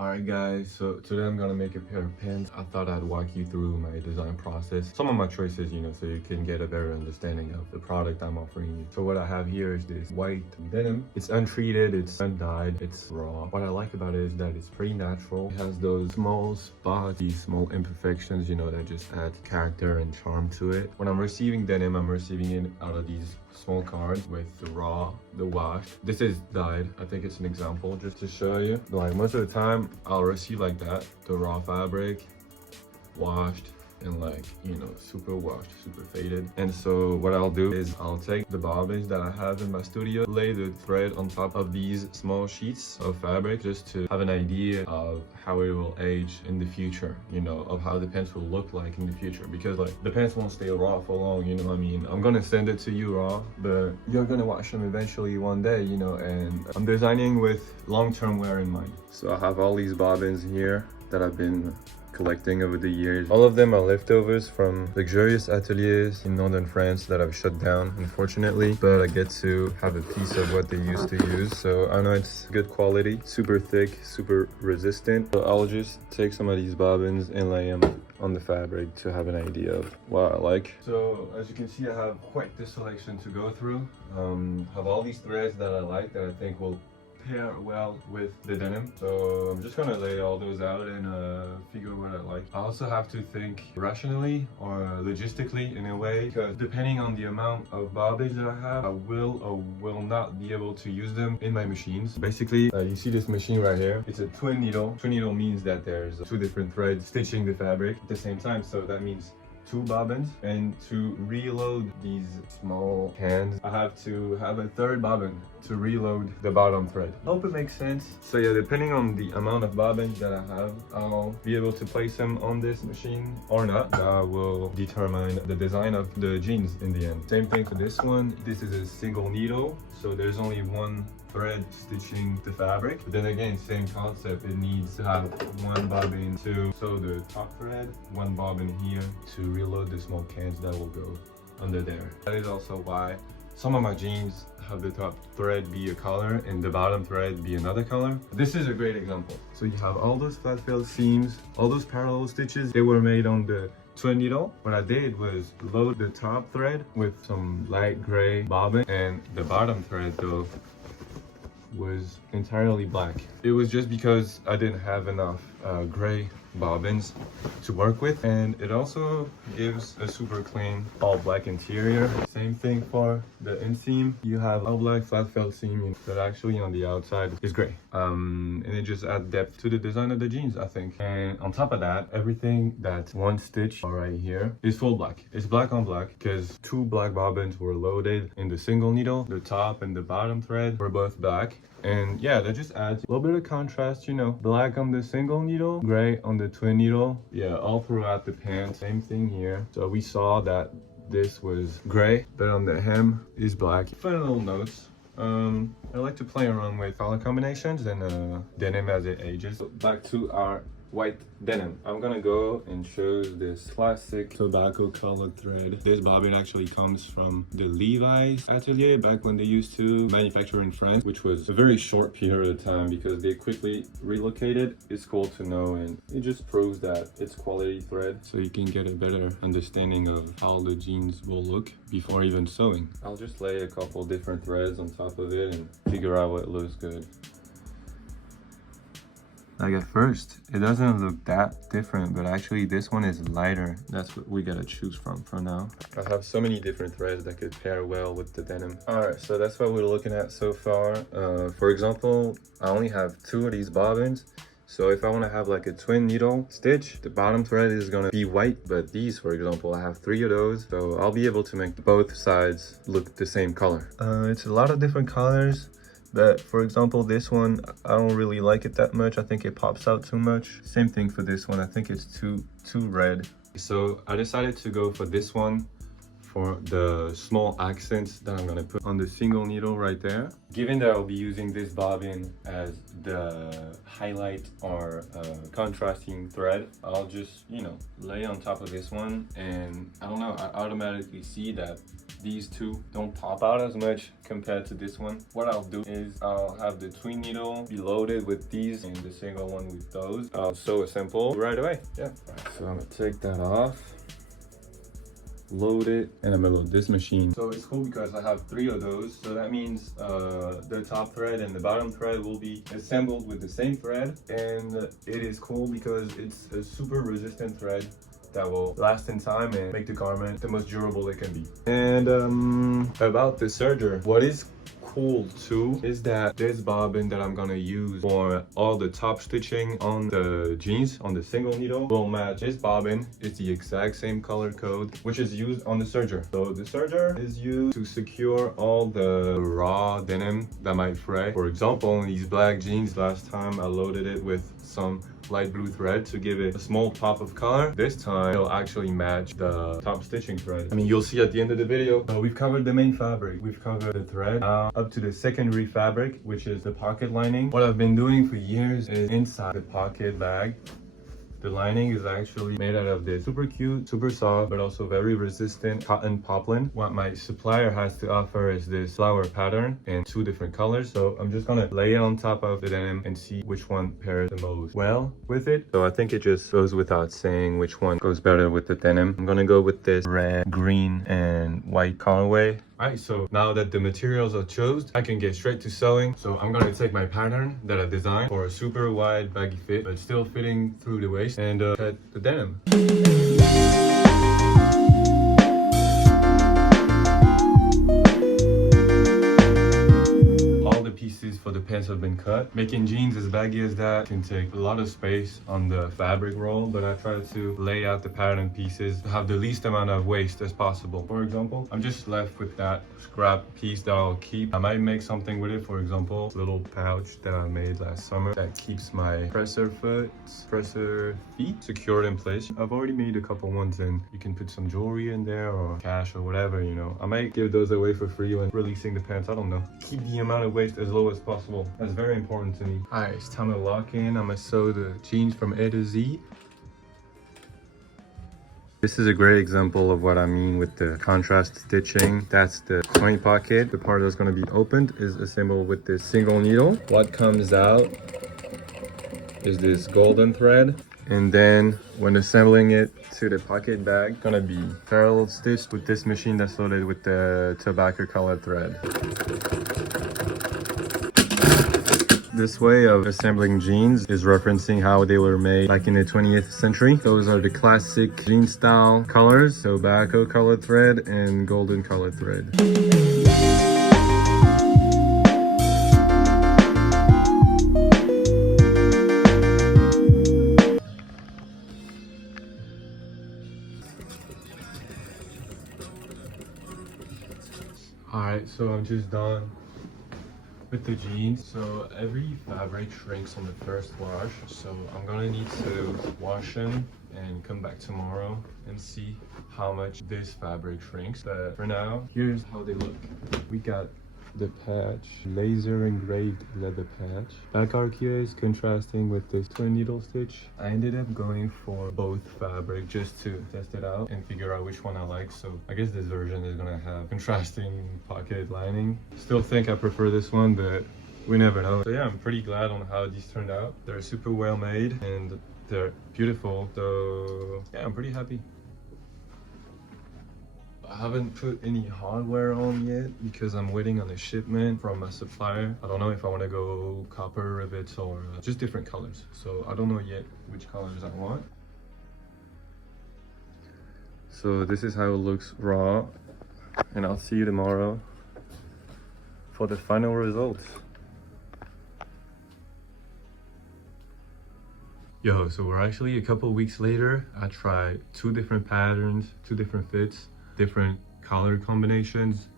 Alright guys, so today I'm gonna make a pair of pants. I thought I'd walk you through my design process, some of my choices, so you can get a better understanding of the product I'm offering you. So what I have here is this white denim. It's untreated, it's undyed, it's raw. What I like about it is that it's pretty natural. It has those small spots, these small imperfections, that just add character and charm to it. When I'm receiving denim, I'm receiving it out of these small cards with the raw, the wash. This is dyed. I think it's an example just to show you. Like most of the time I'll receive like that, the raw fabric, washed, and super washed, super faded. And so what I'll do is I'll take the bobbins that I have in my studio, lay the thread on top of these small sheets of fabric just to have an idea of how it will age in the future, of how the pants will look like in the future, because the pants won't stay raw for long, what I mean? I'm gonna send it to you raw, but you're gonna wash them eventually one day, and I'm designing with long-term wear in mind. So I have all these bobbins here that I've been collecting over the years. All of them are leftovers from luxurious ateliers in northern France that I've shut down, unfortunately, but I get to have a piece of what they used to use. So I know it's good quality, super thick, super resistant. So I'll just take some of these bobbins and lay them on the fabric to have an idea of what I like. So as you can see, I have quite the selection to go through. Have all these threads that I like, that I think will pair well with the denim. So I'm just gonna lay all those out and figure what I like. I also have to think rationally or logistically in a way, because depending on the amount of bobbins that I have, I will or will not be able to use them in my machines. Basically, you see this machine right here. It's a twin needle. Twin needle means that there's two different threads stitching the fabric at the same time. So that means two bobbins, and to reload these small hands I have to have a third bobbin to reload the bottom thread. Hope it makes sense. So yeah, depending on the amount of bobbins that I have, I'll be able to place them on this machine or not. That will determine the design of the jeans in the end. Same thing for this one. This is a single needle, so there's only one thread stitching the fabric. But then again, same concept. It needs to have one bobbin to sew the top thread, one bobbin here to reload the small cans that will go under there. That is also why some of my jeans have the top thread be a color and the bottom thread be another color. This is a great example. So you have all those flat filled seams, all those parallel stitches. They were made on the twin needle. What I did was load the top thread with some light gray bobbin, and the bottom thread though was entirely black. It was just because I didn't have enough gray bobbins to work with, and it also gives a super clean all black interior. Same thing for the inseam. You have all black flat felt seam that actually on the outside is gray, and it just adds depth to the design of the jeans, I think. And on top of that, everything that's one stitch right here is full black. It's black on black because two black bobbins were loaded in the single needle. The top and the bottom thread were both black, and yeah, that just adds a little bit of contrast, black on the single needle, gray on the twin needle. Yeah, all throughout the pants, same thing here. So we saw that this was gray, but on the hem is black. Fun little notes. I like to play around with color combinations and denim as it ages. So back to our white denim. I'm gonna go and choose this classic tobacco colored thread. This bobbin actually comes from the Levi's atelier back when they used to manufacture in France, which was a very short period of time because they quickly relocated. It's cool to know, and it just proves that it's quality thread, so you can get a better understanding of how the jeans will look before even sewing. I'll just lay a couple different threads on top of it and figure out what looks good. Like at first, it doesn't look that different, but actually this one is lighter. That's what we gotta choose from for now. I have so many different threads that could pair well with the denim. All right, so that's what we're looking at so far. For example, I only have two of these bobbins. So if I want to have like a twin needle stitch, the bottom thread is going to be white, but these, for example, I have 3 of those. So I'll be able to make both sides look the same color. It's a lot of different colors. But for example, this one, I don't really like it that much. I think it pops out too much. Same thing for this one. I think it's too red. So I decided to go for this one for the small accents that I'm gonna put on the single needle right there. Given that I'll be using this bobbin as the highlight or contrasting thread, I'll just, you know, lay on top of this one, and I don't know, I automatically see that these two don't pop out as much compared to this one. What I'll do is I'll have the twin needle be loaded with these and the single one with those. I'll sew assemble right away. Yeah. So I'm gonna take that off, load it, and I'm gonna load this machine. So it's cool because I have 3 of those. So that means the top thread and the bottom thread will be assembled with the same thread. And it is cool because it's a super resistant thread that will last in time and make the garment the most durable it can be. And about the serger, what is cool too is that this bobbin that I'm gonna use for all the top stitching on the jeans on the single needle will match this bobbin. It's the exact same color code which is used on the serger. So the serger is used to secure all the raw denim that might fray. For example, in these black jeans, last time I loaded it with some light blue thread to give it a small pop of color. This time it'll actually match the top stitching thread. I mean, you'll see at the end of the video. We've covered the main fabric, we've covered the thread, up to the secondary fabric, which is the pocket lining. What I've been doing for years is inside the pocket bag, the lining is actually made out of this super cute, super soft, but also very resistant cotton poplin. What my supplier has to offer is this flower pattern in 2 different colors. So I'm just gonna lay it on top of the denim and see which one pairs the most well with it. So I think it just goes without saying which one goes better with the denim. I'm gonna go with this red, green, and white colorway. Alright, so now that the materials are chosen, I can get straight to sewing. So I'm gonna take my pattern that I designed for a super wide baggy fit, but still fitting through the waist, and cut the denim. Pieces for the pants have been cut. Making jeans as baggy as that can take a lot of space on the fabric roll, but I try to lay out the pattern pieces to have the least amount of waste as possible. For example, I'm just left with that scrap piece that I'll keep. I might make something with it. For example, this little pouch that I made last summer that keeps my presser feet secured in place. I've already made a couple ones, and you can put some jewelry in there or cash or whatever, you know. I might give those away for free when releasing the pants. I don't know. Keep the amount of waste as low as possible. That's very important to me. Alright, it's time to lock in. I'm gonna sew the jeans from A to Z. This is a great example of what I mean with the contrast stitching. That's the joint pocket. The part that's going to be opened is assembled with this single needle. What comes out is this golden thread. And then when assembling it to the pocket bag, it's gonna be parallel stitched with this machine that's loaded with the tobacco colored thread. This way of assembling jeans is referencing how they were made back in the 20th century. Those are the classic jean style colors, tobacco colored thread and golden colored thread. Alright, so I'm just done with the jeans. So every fabric shrinks on the first wash, so I'm gonna need to wash them and come back tomorrow and see how much this fabric shrinks. But for now, here's how they look. We got the patch, laser engraved leather patch. Back arc here is contrasting with this twin needle stitch. I ended up going for both fabric just to test it out and figure out which one I like. So I guess this version is gonna have contrasting pocket lining. Still think I prefer this one, but we never know. So yeah, I'm pretty glad on how these turned out. They're super well made and they're beautiful. So yeah, I'm pretty happy. I haven't put any hardware on yet because I'm waiting on a shipment from my supplier. I don't know if I want to go copper rivets or just different colors. So I don't know yet which colors I want. So this is how it looks raw, and I'll see you tomorrow for the final results. Yo, so we're actually a couple weeks later. I tried 2 different patterns, 2 different fits, different color combinations,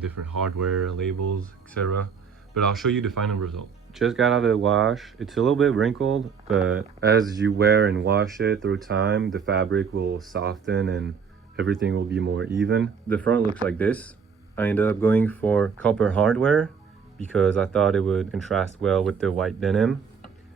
different hardware, labels, etc. But I'll show you the final result. Just got out of the wash. It's a little bit wrinkled, but as you wear and wash it through time, the fabric will soften and everything will be more even. The front looks like this. I ended up going for copper hardware because I thought it would contrast well with the white denim.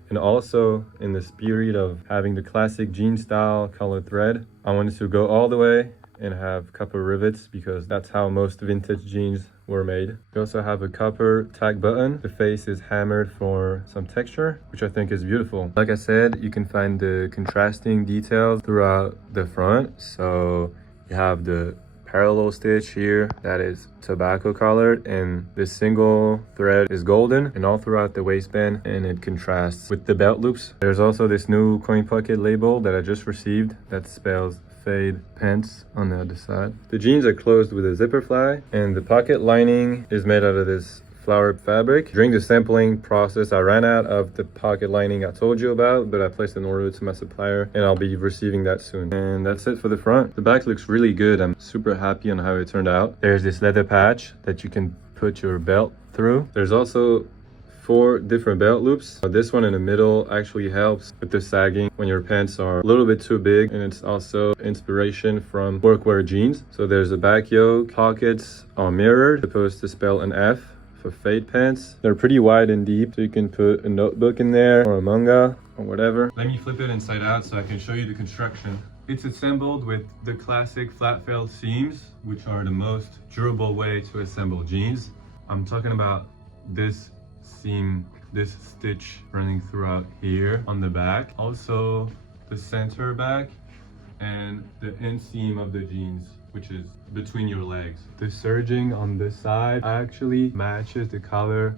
And also, in the spirit of having the classic jean style color thread, I wanted to go all the way and have copper rivets because that's how most vintage jeans were made. We also have a copper tag button. The face is hammered for some texture, which I think is beautiful. Like I said, you can find the contrasting details throughout the front. So you have the parallel stitch here that is tobacco colored, and this single thread is golden, and all throughout the waistband, and it contrasts with the belt loops. There's also this new coin pocket label that I just received that spells Fadepants on the other side. The jeans are closed with a zipper fly, and the pocket lining is made out of this flower fabric. During the sampling process, I ran out of the pocket lining I told you about, but I placed an order to my supplier and I'll be receiving that soon. And that's it for the front. The back looks really good. I'm super happy on how it turned out. There's this leather patch that you can put your belt through. There's also 4 different belt loops. This one in the middle actually helps with the sagging when your pants are a little bit too big, and it's also inspiration from workwear jeans. So there's a back yoke. Pockets are mirrored, supposed to spell an F for Fadepants. They're pretty wide and deep, so you can put a notebook in there or a manga or whatever. Let me flip it inside out so I can show you the construction. It's assembled with the classic flat fell seams, which are the most durable way to assemble jeans. I'm talking about this seam, this stitch running throughout here on the back, also the center back and the inseam of the jeans, which is between your legs. The serging on this side actually matches the color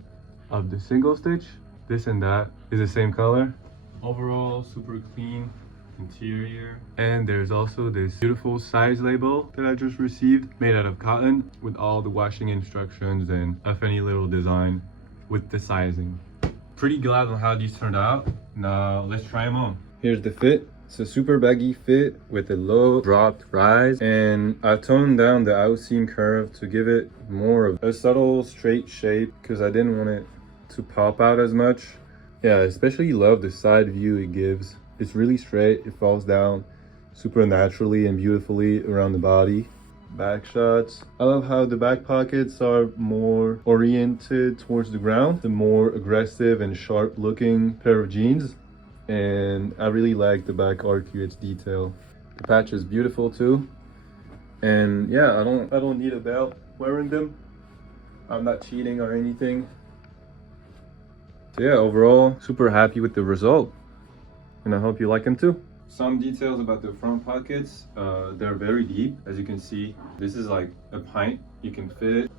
of the single stitch. This and that is the same color. Overall, super clean interior. And there's also this beautiful size label that I just received, made out of cotton, with all the washing instructions and a funny little design with the sizing. Pretty glad on how these turned out. Now let's try them on. Here's the fit. It's a super baggy fit with a low dropped rise, and I toned down the outseam curve to give it more of a subtle straight shape because I didn't want it to pop out as much. Yeah, I especially love the side view it gives. It's really straight, it falls down super naturally and beautifully around the body. Back shots. I love how the back pockets are more oriented towards the ground, the more aggressive and sharp looking pair of jeans. And I really like the back arcuates detail. The patch is beautiful too. And yeah, I don't need a belt wearing them. I'm not cheating or anything. So yeah, overall, super happy with the result. And I hope you like them too. Some details about the front pockets. They're very deep, as you can see. This is like a pint. You can fit it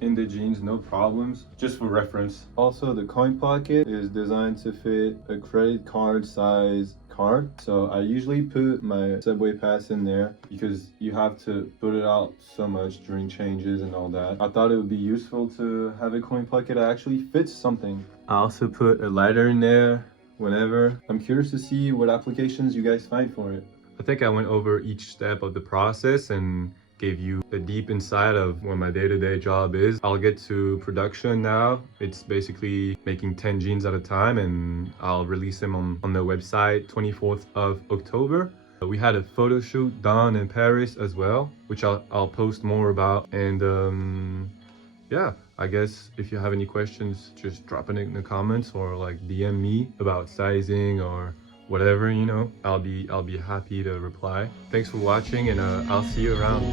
in the jeans, no problems, just for reference. Also, the coin pocket is designed to fit a credit card size card. So I usually put my subway pass in there because you have to put it out so much during changes and all that. I thought it would be useful to have a coin pocket that actually fits something. I also put a lighter in there whenever. I'm curious to see what applications you guys find for it. I think I went over each step of the process and gave you a deep insight of what my day-to-day job is. I'll get to production now. It's basically making 10 jeans at a time, and I'll release them on the website 24th of October. We had a photo shoot done in Paris as well, which I'll post more about. And yeah, I guess if you have any questions, just drop it in the comments or like DM me about sizing or whatever, you know. I'll be happy to reply. Thanks for watching, and I'll see you around.